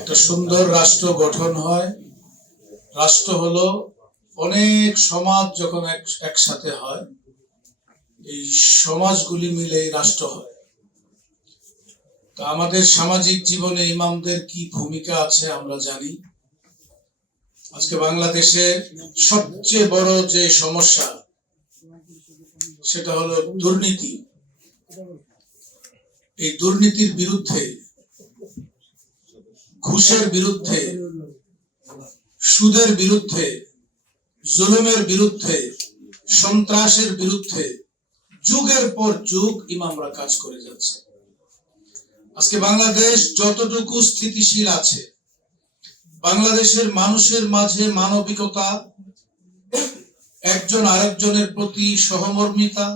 একটা সুন্দর রাষ্ট্র গঠন হয়। রাষ্ট্র হলো অনেক সমাজ যখন এক, একসাথে হয়, এই সমাজগুলি মিলে রাষ্ট্র হয়। তা আমাদের সামাজিক জীবনে ইমামদের কি ভূমিকা আছে আমরা জানি। আজকে বাংলাদেশে সবচেয়ে বড় যে সমস্যা, সেটা হলো দুর্নীতি। এই দুর্নীতির বিরুদ্ধে ঘুষের বিরুদ্ধে, সুদের বিরুদ্ধে, জুলুমের বিরুদ্ধে, সন্ত্রাসের বিরুদ্ধে যুগের পর যুগ ইমামরা কাজ করে যাচ্ছে। আজকে বাংলাদেশ যতটুকু স্থিতিশীল আছে, বাংলাদেশের মানুষের মাঝে মানবিকতা, একজন আরেকজনের প্রতি সহমর্মিতা,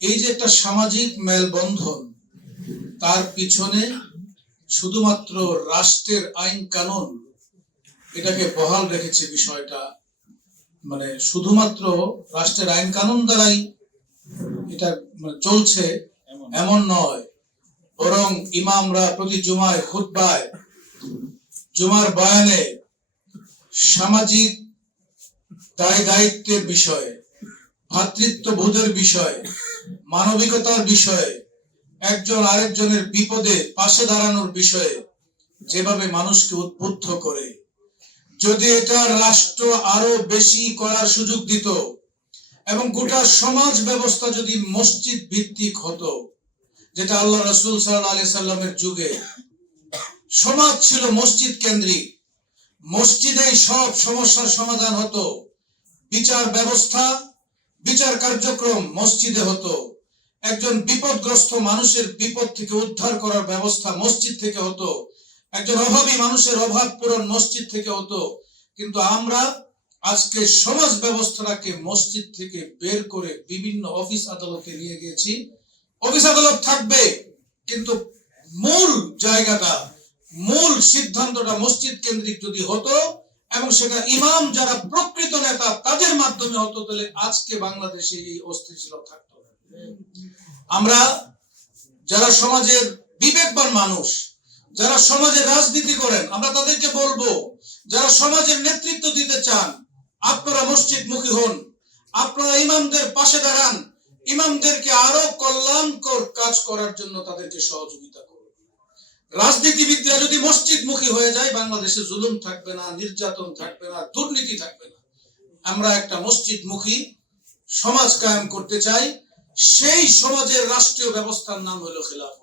এই যে একটা সামাজিক মেলবন্ধন, তার পিছনে শুধুমাত্র রাষ্ট্রের আইন কানুন এটাকে বহাল রেখেছে বিষয়টা। মানে শুধুমাত্র রাষ্ট্রের আইন কানুন দ্বারাই এটা মানে চলছে, এমন নয়। বরং ইমামরা প্রতি জুমায় খুতবায়, জুমার বয়ানে সামাজিক দায় দায়িত্বের বিষয়ে ভ্রাতৃত্ববোধের বিষয়ে, মানবিকতার বিষয়ে একজন আরেকজনের বিপদে পাশে দাঁড়ানোর বিষয়ে যেভাবে মানুষকে উদ্বুদ্ধ করে। যদি এটা রাষ্ট্র আরও বেশি করার সুযোগ দিত এবং গোটা সমাজ ব্যবস্থা যদি মসজিদ ভিত্তিক হতো, যেটা আল্লাহ রসুল সাল্লামের যুগে সমাজ ছিল মসজিদ কেন্দ্রিক মসজিদেই সব সমস্যার সমাধান হতো, বিচার ব্যবস্থা, বিচার কার্যক্রম মসজিদে হতো। একজন বিপদগ্রস্ত মানুষের বিপদ থেকে উদ্ধার করার ব্যবস্থা মসজিদ থেকে হতো। একজন অভাবী মানুষের অভাব পূরণ মসজিদ থেকে হতো। কিন্তু আমরা আজকে সমাজ ব্যবস্থাটাকে মসজিদ থেকে বের করে বিভিন্ন অফিস আদালতে নিয়ে গিয়েছি। অফিস আদালত থাকবে, কিন্তু মূল জায়গাটা, মূল সিদ্ধান্তটা মসজিদ কেন্দ্রিক যদি হতো এবং সেটা ইমাম যারা প্রকৃত নেতা তাদের মাধ্যমে হতো, তাহলে আজকে বাংলাদেশে এই অস্থিতিশীলতা থাকতো। আমরা যারা সমাজের বিবেকবান মানুষ, যারা সমাজে রাজনীতি করেন, আমরা তাদেরকে বলব, যারা সমাজের নেতৃত্ব দিতে চান, আপনারা মসজিদ মুখী হন, আপনারা ইমামদের পাশে দাঁড়ান, ইমামদেরকে আরও কল্যাণকর কাজ করার জন্য তাদেরকে সহযোগিতা করুন। রাজনীতিবিদরা যদি মসজিদ মুখী হয়ে যায়, বাংলাদেশে জুলুম থাকবে না, নির্যাতন থাকবে না, দুর্নীতি থাকবে না। আমরা একটা মসজিদ মুখী সমাজ কায়েম করতে চাই। সেই সমাজের রাষ্ট্রীয় ব্যবস্থার নাম হলো খেলাফত।